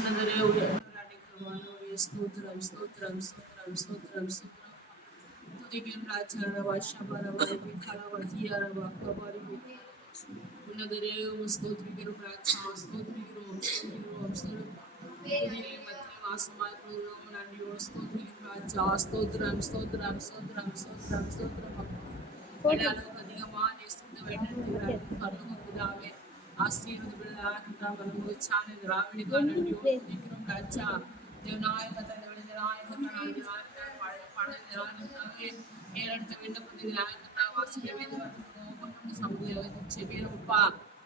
ஆண்டவரே உடைய ஸ்தோத்திரம் ஸ்தோத்திரம் ஸ்தோத்திரம் ஸ்தோத்திரம் ஸ்தோத்திரம் துதிக்கும் ராஜாரவா ஷபரவா விகலவா ஹியரவா கபரிவி உன்னதரே ஸ்தோத்திரிக்கிறோம் ராஜா ஸ்தோத்திரிக்கிறோம் ஸ்தோத்திரிக்கிறோம் ஸ்தோத்திரிக்கிறோம் மத்திய வாசமாயிருக்கிறோம் நன்றியோடு ஸ்தோத்திரிக்கிறோம் ராஜா ஸ்தோத்திரம் ஸ்தோத்திரம் ஸ்தோத்திரம் ஸ்தோத்திரம் ஸ்தோத்திரம் அளவுக்கு அதிகமாக நேசித்து வழிநடத்துகிறார் பரலோகப்பிதாவே ஆசீர்வதிப்பதாக வலுச்சான திராவிடிக்கான நன்றியோடு துதிக்கிறோம் ராஜா தேவநாயகத்தை ஏறெடுத்த விண்ணப்பத்தில் நாயகத்தா வாசிக்க வேண்டும் ஒவ்வொன்றும் சமுதாயம் செவியப்பா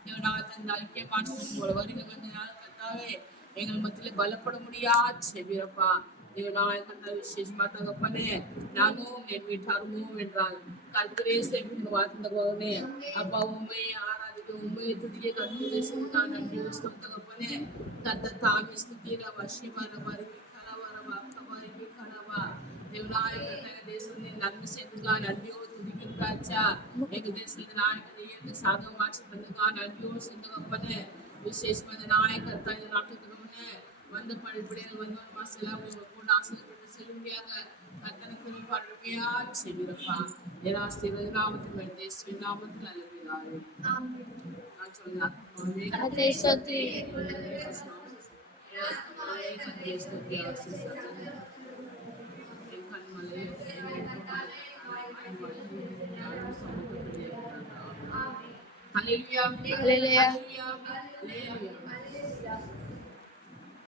தேவநாயகத்தின் ஐக்கியமான உங்களோட வருகை வந்து நாயகத்தாவே எங்கள் மத்தியில் பலப்பட முடியாது செவியப்பா தேவநாயகத்தா விசேஷமா தகப்பனே நானும் என் வீட்டாரும் என்றால் கர்த்தரே சேமித்து வாழ்ந்த போதே அப்பா உண்மையை ஆராதிக்க உண்மையை துதிக்க கர்த்தரே சுட்டான் நன்றி தகப்பனே கர்த்தர் தாமி ஸ்துதிர வசிவர வருவி கலவரவா கவரிவி கலவா தேவநாயக தேசம் நன்மை செய்துகா நன்றியோடு துதிக்கிறாச்சா எங்க தேசத்துல நாயகத்தை சாதக மாற்றி பண்ணுகா நன்றியோடு தகப்பனே விசேஷமான நாயகத்தை நாட்டுக்கு வந்த பழிப்படியில் வந்தோர் மாசெல்லாம் கூட ஆசைப்பட்டு செல்லும்படியாக கத்தனுக்கு பாடுமையா செவிரப்பா ஏராசிரியர் நாமத்தில் வேண்டிய ஸ்ரீநாமத்தில் அழைக்கிறாரு நான் சொன்னார் Hallelujah. Hallelujah.